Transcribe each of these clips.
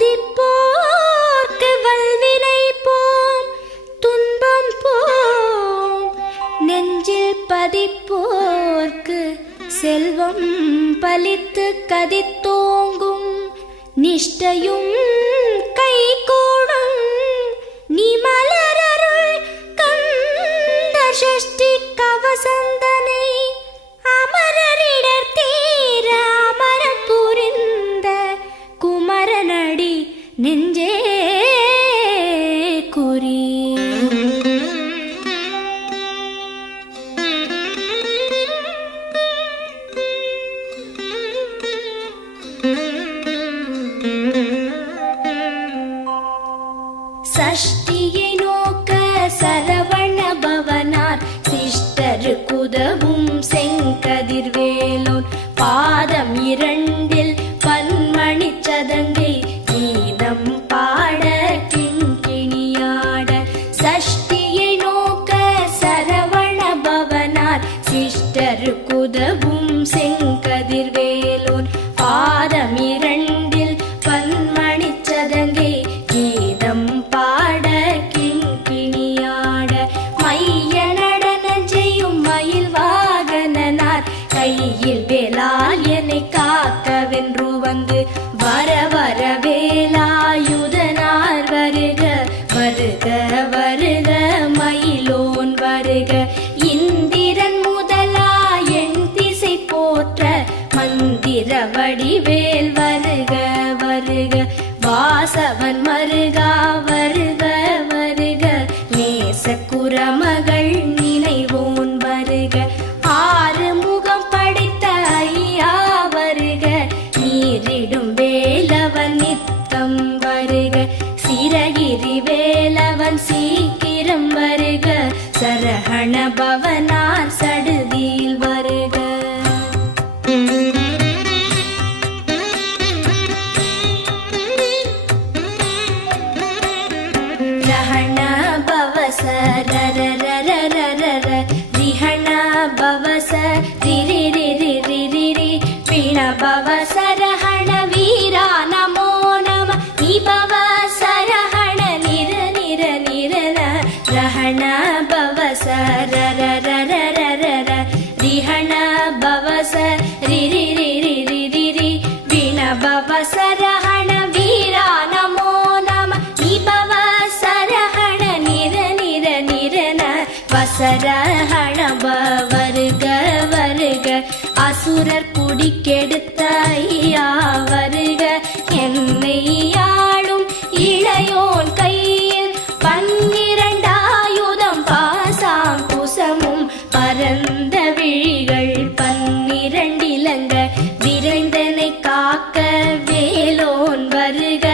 துதிப்போர்க்கு வல்வினை போம் துன்பம் போம், நெஞ்சில் பதிப்போர்க்கு செல்வம் பலித்து கதித்தோங்கும், நிஷ்டையும் கைகூடும் நீ மலரருள் கந்த சஷ்டி கவசந்தனை, அமரரிடர் தீர அமரம் புரிந்த குமரனடி நெஞ்சே குறி. சஷ்டியை நோக்க சரவண பவனார் சிஷ்டருக்குதவும் செங்கதிர்வேலோன், பாதம் இரண்டில் பன்மணி சதங்கை கீதம் பாட கிண்கிணியாட. சஷ்டியை நோக்க சரவண பவனார் சிஷ்டருக்குதவும் செங்கதிர்வேலோன், பாதம் இரண்டில் பன்மணி சதங்கை கீதம் பாட கிண்கிணியாட. மைய நடன செய்யும் மயில் வாகனனார் கையில் வேலால் என்னை காக்கவென்று வந்து, வர வர வேலாயுதனார் வருக வருக வருக மயிலோன் வருக. இந்திரன் முதலா என் திசை போற்ற மந்திர வடிவேல் வருக வருக. வாசவன் மருகா வருக வருக, நேச குரமகள் நினைவோன் வருக. ஆறு முகம் படைத்த ஐயா வருக, நீரிடும் வேலவன் நித்தம் வருக. சிரகிரி வேலவன் சீக்கிரம் வருக, சரஹண பவனார் சடுதியில் வருக. ரஹண பவச ரரரரரரர, ரிஹண பவச ரிரிரிரிரிரிரி, பிண பவச ரஹண வீரா நமோ நம, நிபவ சரஹண நிர நிர நிரன. ரஹண பவச ரரரரரரர, ரிஹண பவச ரிரிரிரிரிரிரி, பிண பவச ரஹண வீரா நமோ நம, நிபவ சரஹண நிர நிர நிரன. வசரஹண வருக வருக, அசுரர் குடிக்கெடுத்த ஐயா வருக. என்னை ஆளும் இளையோன் கையில் பன்னிரண்டாயுதம் பாசாம் குசமும், பரந்த விழிகள் பன்னிரண்டிலங்க விரைந்தனை காக்க வேலோன் வருக.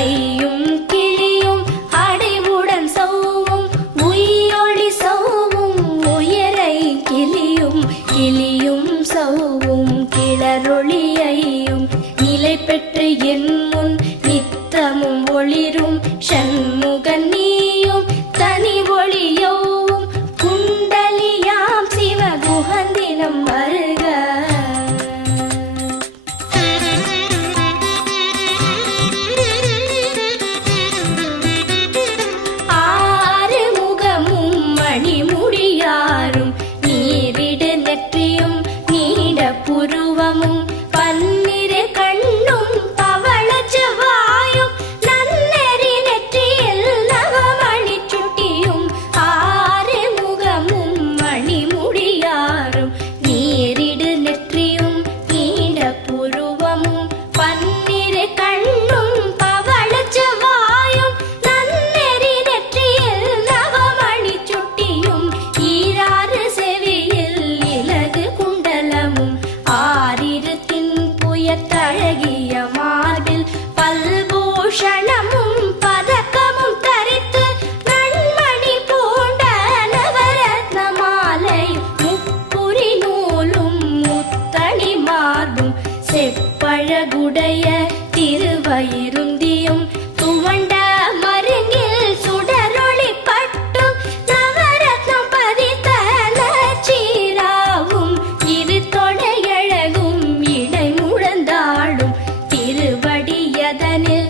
ஐயும் கிளியும் அடைவுடன் சௌவும் உயிரொளி சௌவும், உயரை கிளியும் கிளியும் சௌவும் கிளரொளியையும், நிலை பெற்று என் முன் நித்தமும் ஒளிரும் ஷண்முகன் நீயும் தனி ஒளியோவும், குண்டலியாம் சிவ குஹந்தினம் வருக. ஆறு முகமும் மணிமுடியாரும், நீரிடு நெற்றியும் நீட புருவமும், பன்னிரு கண்ணும் பவள செவ்வாயும், நன்னெறி நெற்றியில் நவமணி சுட்டியும். ஆறு முகமும் மணிமுடியாரும், நீரிடு நெற்றியும் நீட புருவமும், பன்னிரு கண்ணும் பவள செவ்வாயும், நன்னெறி நெற்றியில் நவமணி சுட்டியும். ஈராறு செவியில் இலகு குண்டலமும், ஆறிரு தின்புயத்தழகிய மார்பில் பல்பூஷணமும் பதக்கமும் தரித்து, நன்மணி பூண்ட நவரத்ன மாலை முப்புரி நூலும் முத்தணி மார்பும், செப்பழகுடைய திருவயிருந்தியும் துவண்ட மருங்கில் சுடரொளி பட்டும், நவரத்னம் பதித்த நச்சீராவும் இரு தொடையழகும் இடை முழந்தாடும், திருவடியதனில்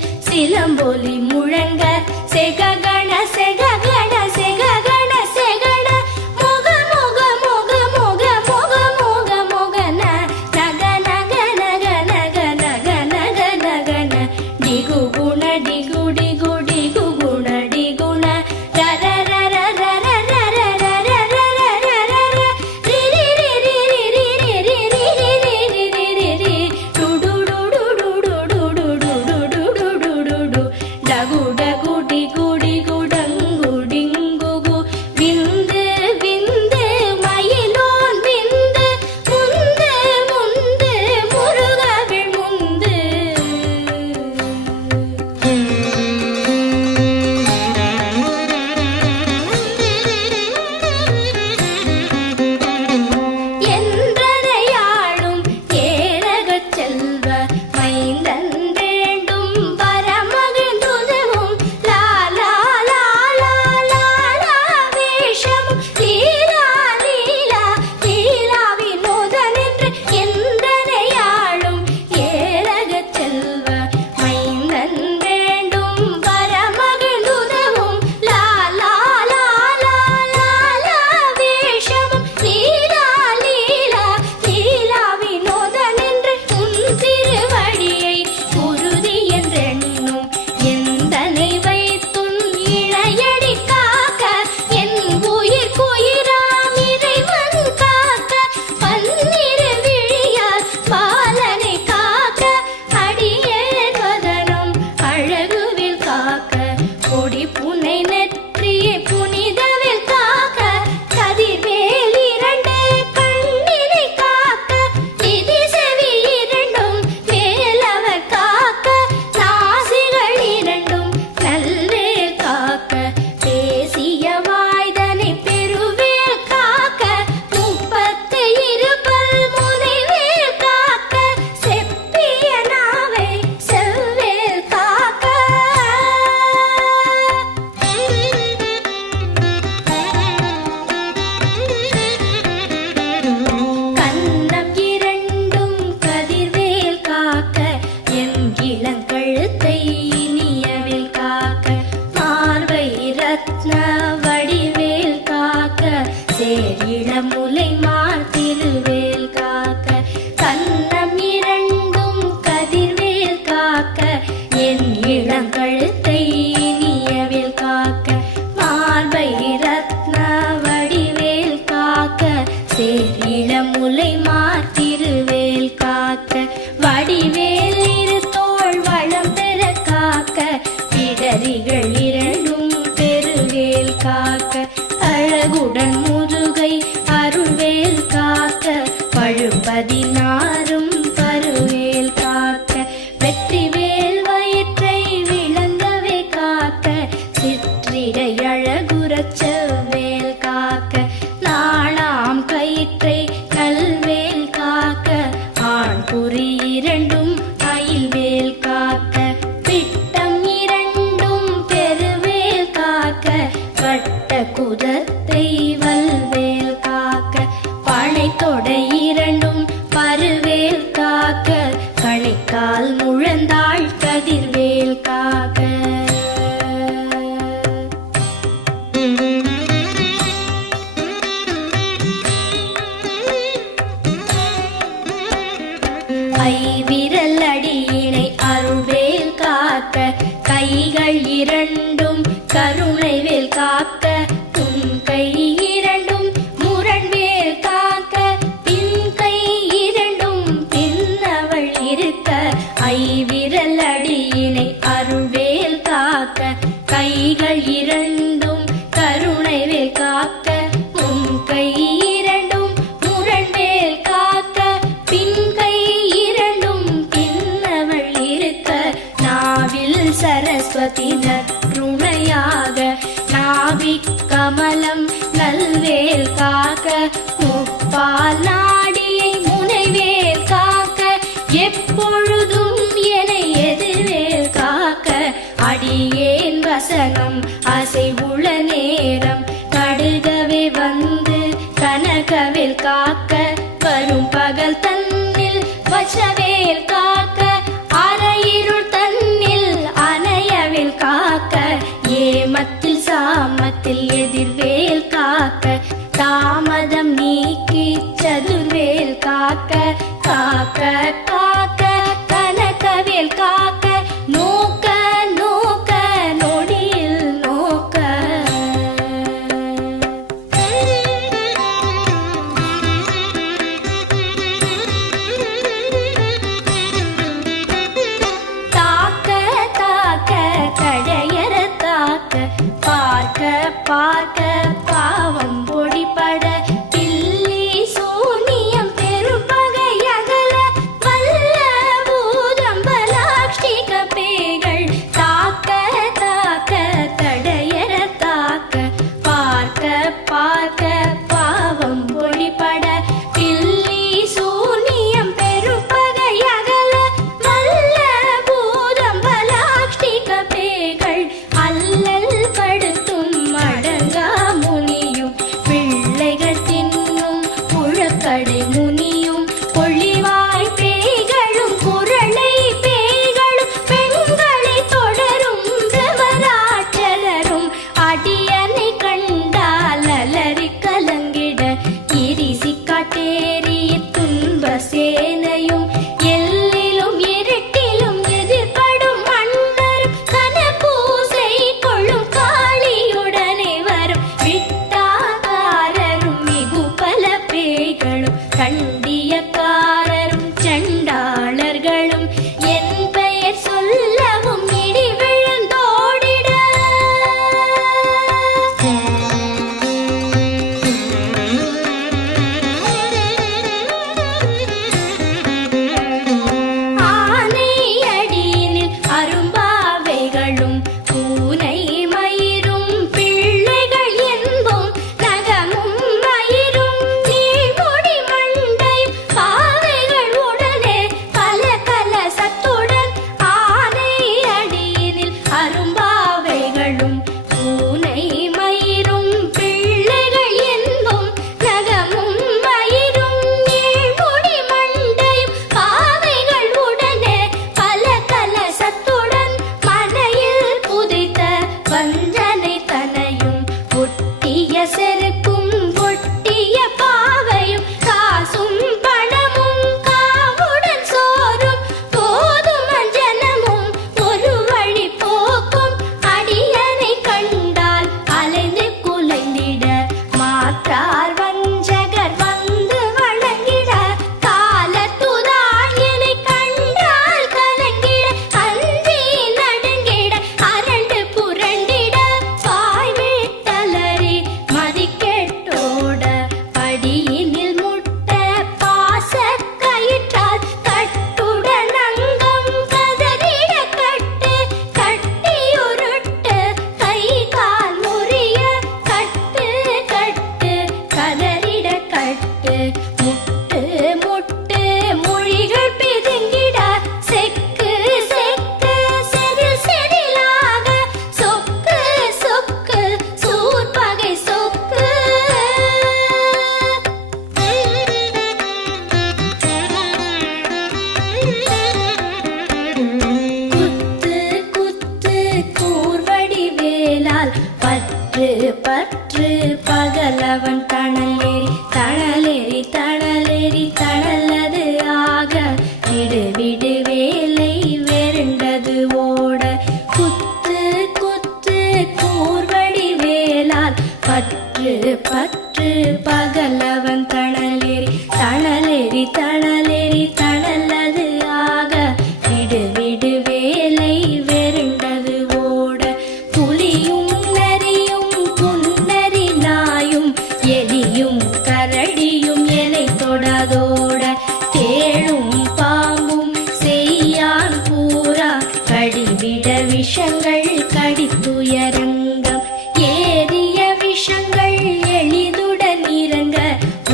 நாரும் பருவேல் காக்க வெற்றிவேல் வயிற்றை விளங்கவே காக்க சிற்றிடை அழகுறச் செவ்வேல் காக்க நாணாம் கயிற்றை நல்வேல் காக்க ஆண் குறி இரண்டும் அயில்வேல் காக்க பிட்டம் இரண்டும் பெருவேல் காக்க வட்ட குதத்தை வல்வேல் காக்க பனை தொடை இரண்டும் பருவேல் காக்க கணைக்கால் முழந்தாள் கதிர்வேல் காக்க ஐவிரல் அடியினை அருள்வேல் காக்க கைகள் இரண்டும் கருணைவேல் காக்க உன் கை இரண்டும் முரண்வேல் காக்க பின் கை இரண்டும் பின்னவள் இருக்க ஐவிரல் அடியினை அருள்வேல் காக்க கைகள் இரண்டும் கருணைவேல் காக்க உன் கை இரண்டும் முரண்வேல் காக்க பின் கை இரண்டும் பின்னவள் இருக்க நாவில் சரஸ்வதி நற்றுணையாக நாவிக் கமலம் நல்வேல் காக்க முப்பால் நாடியை முனைவேல் காக்க எப்பொழுதும் என எதிர்வேல் காக்க அடியேன் வசனம் அசைவுள நேரம் கடுகவே வந்து கனகவேல் காக்க வரும் பகல் தன்னில் வச்சவேல் காக்க அரையிருள் தன்னில் அணையவேல் காக்க ஏமத்தில் சாமத்தில் எதிர்வேல் காக்க தாமதம் நீக்கி சதுர்வேல் காக்க காக்க காக்க கனகவேல் காக்க நோக்க நோக்க நொடியில் நோக்க தாக்க தாக்க கடையற தாக்க பார்க்க பார்க்க பாவம் பொடிபட பில்லி சூனியம் பெரும்பகை அகல வல்ல விடு வேலை வெருண்டது ஓட குத்து குத்து கூர்வடி வேளால் பற்று பற்று பகலவன் தணலேறி தணலேறி தணலேறி தணலது ஆக விடு வேலை வெருண்டது ஓட புலியும் நரியும் புன்னரி நாயும் எலியும் கரடியும் எனை தொடாதோட தேளும் பாம்பும் செய்யான் பூரா கடிவிட விஷங்கள் கடித்துயரங்கம் ஏறிய விஷங்கள் எளிதுடன் இறங்க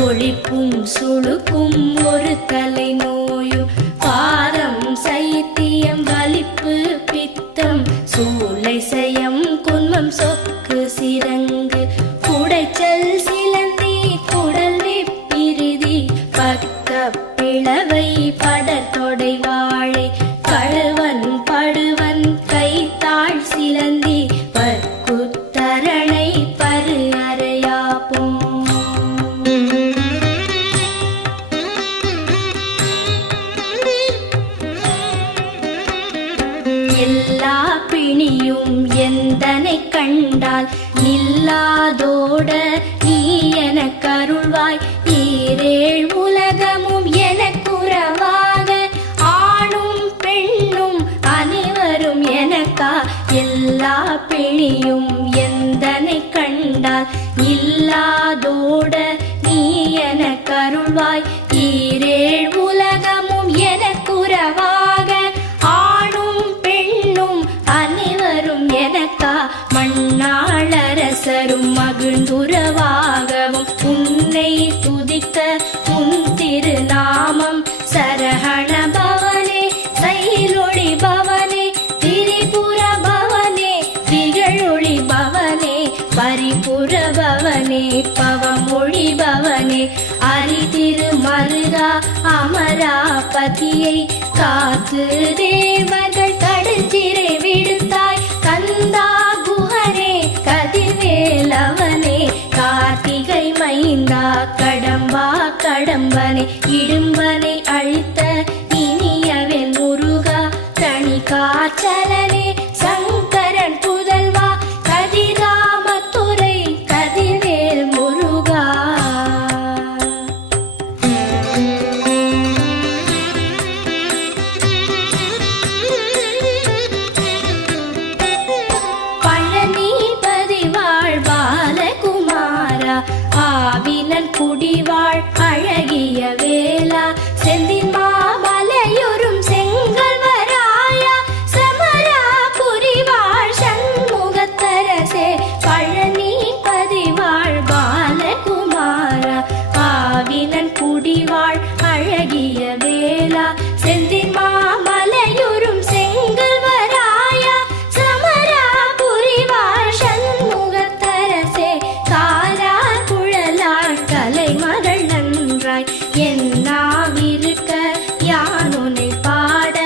ஒழிப்பும் சுழுக்கும் ஒரு தலை நோயும் பாரம் சைத்தியம் வலிப்பு பித்தம் சூளை சயம் குன்மம் சொக்கு சிரங்கு குடைச்சல் சிலந்தி குடல் வெப்பிரிதி பக்க பிளவை படத்தொடை வாழை கழுவன் படுவன் கைத்தாள் சிலந்தி பற்குத்தரணை பரு அறையாப்பும் எல்லா பிணியும் எந்தனை கண்டால் நில்லாதோட நீ எனக் கருள்வாய் ஈரேழ் உலகமும் எனக்குறவாக ஆணும் பெண்ணும் அனைவரும் எனக்கா எல்லா பிணியும் எந்தனை கண்டால் இல்லாதோட நீ எனக் கருள்வாய் ஈரேழ் உலகமும் எனக்குறவாக ஆணும் பெண்ணும் அனைவரும் எனக்கா மண்ணாளரசரும் மகிழ்ந்துறவாகவும் உன்னை துதிக்க உன் திருநாமம் சரஹண பவனே சைலொளி பவனே திரிபுர பவனே திகழொளி பவனே பரிபுர பவனே பவமொழி பவனே அரிதிரு மருகா அமராபதியை காத்து தேவர்கள் கடுஞ்சிறை விடுத்தாய் கந்தா குஹனே கதிர்வேலவனே கார்த்திகை மைந்தா கடம்பா கடம்பனை இடும்பனை அழித்த இனியவன் முருகா தனி காச்சலனே சங்கரன் புதல்வா கதிராமத்துறை கதிர்வேல் முருகா பழனிபதி வாழ் பாலகுமாரா ஆவினன் குடிவாழ் அழகிய வேளா செந்தின் மாமலையொரும் செங்கல்வராயா சமரா புரிவாழ் சண்முகத்தரசே பழனிபதி வாழ் பாலகுமாரா ஆவினன் குடிவாழ் அழகிய வேளா செந்தின் மாமலையொரும் செங்கல்வராயா சமரா புரிவாழ் சண்முகத்தரசே காரா குழலாள் கலைமகள் நன்றாய் என்னாவிருக்க யானுனை பாட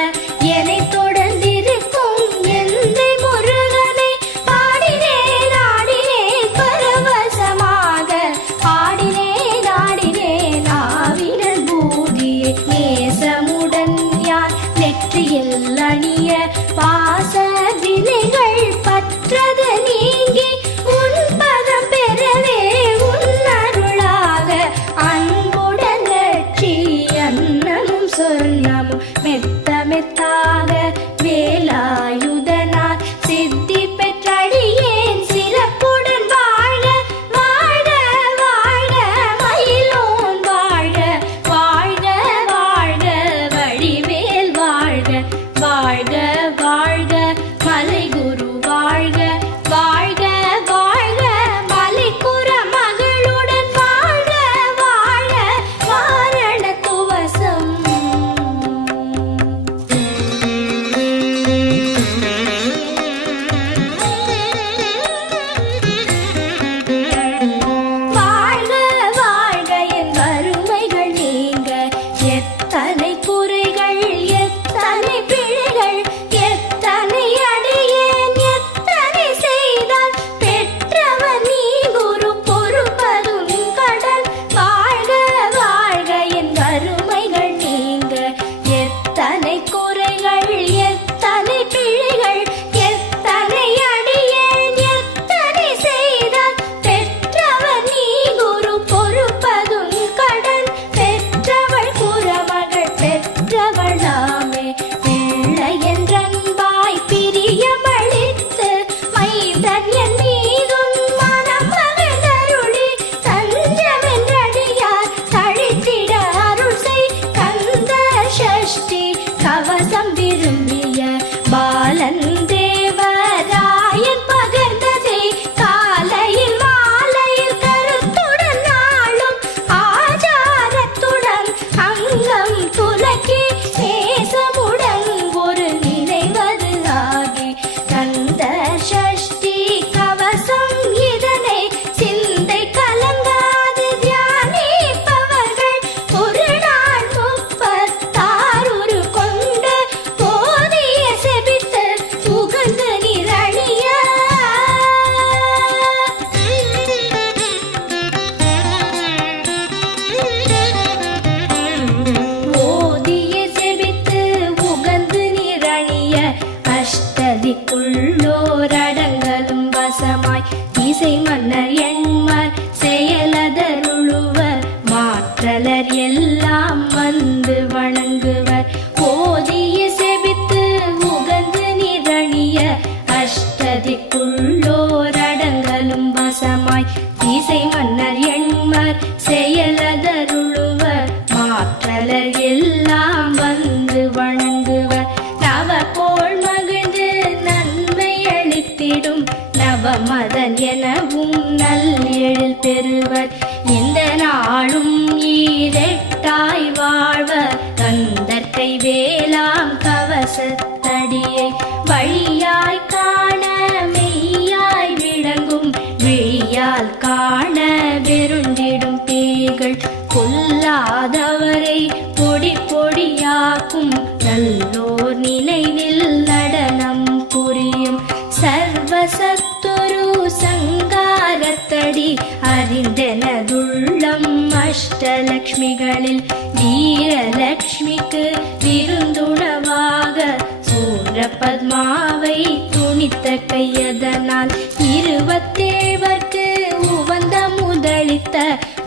என்னை தொடர்ந்திருக்கும் எந்தை முருகனை பாடினேன் ஆடினேன் பரவசமாக ஆடினேன் ஆடினேன் ஆவினன் பூதியை நேசமுடன் யான் நெற்றியில் அணிய பாச வினைகள் பற்றது நீங்கி உன் பதம் பெறவே உன் அருளாக அன்புடன் லட்சி அன்னமும் சொன்னமும் மெத்த மெத்தாக வேலாயுதனார் சித்தி பெற்றடியேன் சிறப்புடன் வாழ வாழ வாழ மயிலோன் வாழ வாழ்க வாழ்க வடிவேல் வாழ்க வாழ்க வாழ்க மலைகுரு வாழ்க வாழ்க வாழ்க மலைக்குற மகளுடன் வாழ்க வாழ வாரண துவசம் சஷ்டி கவசம் விரும்பிய பாலன் தேவராயன் பகர்ந்ததே காலையில் மாலையில் கருத்துடன் நாளும் ஆச்சாரத்துடன் அங்கம் துலக்கி நேசமுடன் ஒரு நினைவது ஆகி கந்த சஷ்டி கவசம் இதனை சிந்தை கலங்காது தியானிப்பவர்கள் ஒரு நாள் 36 கொண்டு போதிய செபித்து புகழ்ந்து நிரணிய ஓதிய செபித்து உகந்து நிரணிய அஷ்டதிக்குள்ளோரடங்கலும் வசமாய் இசை மன்னர் எண்மர் செயலதருளுவர் மாற்றலர் எல்லாம் வந்து வணங்குவர் ஓதிய செபித்து உகந்து நிரணிய அஷ்டதிக்குள்ளோரடங்கலும் வசமாய் இசை மன்னர் எண்மர் செயலதருளுவர் மாற்றலர் எல்லாம் வந்து வணங்குவர் நவகோள் மகிழ்ந்து நன்மை அளித்திடும் நவமதன் எனவும் நல்லெழில் பெறுவர் இந்த நாளும் ஈரெட்டாய் வாழ்வர் கந்தற்கை வேளாம் கவசத்தடியை வழியாய் காண மெய்யாய் விளங்கும் விழியால் காண வெருண்டிடும் பேய்கள் கொல்லாதவரை பொடி பொடியாக்கும் நல்லோர் நினைவில் நடனம் புரியும் சர்வசத்துரு சங்காரத்தடி அறிந்தனதுள்ளம் அஷ்டலக்ஷ்மிகளில் வீரலக்ஷ்மிக்கு விருந்துணவாக சூரபத்மாவை துணித்த கையதனால் 27 உவந்த முதலித்த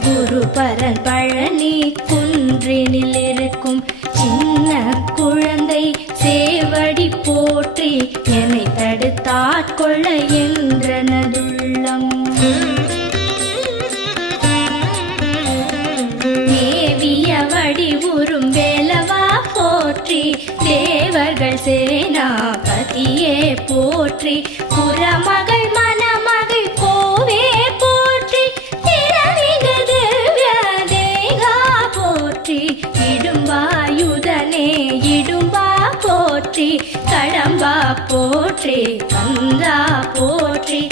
குருபரன் பழனி குன்றினில் இருக்கும் சின்ன குழந்தை சேவடி போற்றி என்னை தடுத்தாட்கொள்ள என்றனதுள்ளம் மேவிய வடிவுறும் வேலவா போற்றி தேவர்கள் சேனாபதியே போற்றி புறமகள் மணமகள் கோவே போற்றி திறமிகு திவ்ய தேகா போற்றி இடும்பாயுதனே இடும்பா போற்றி கடம்பா போற்றி கந்தா போற்றி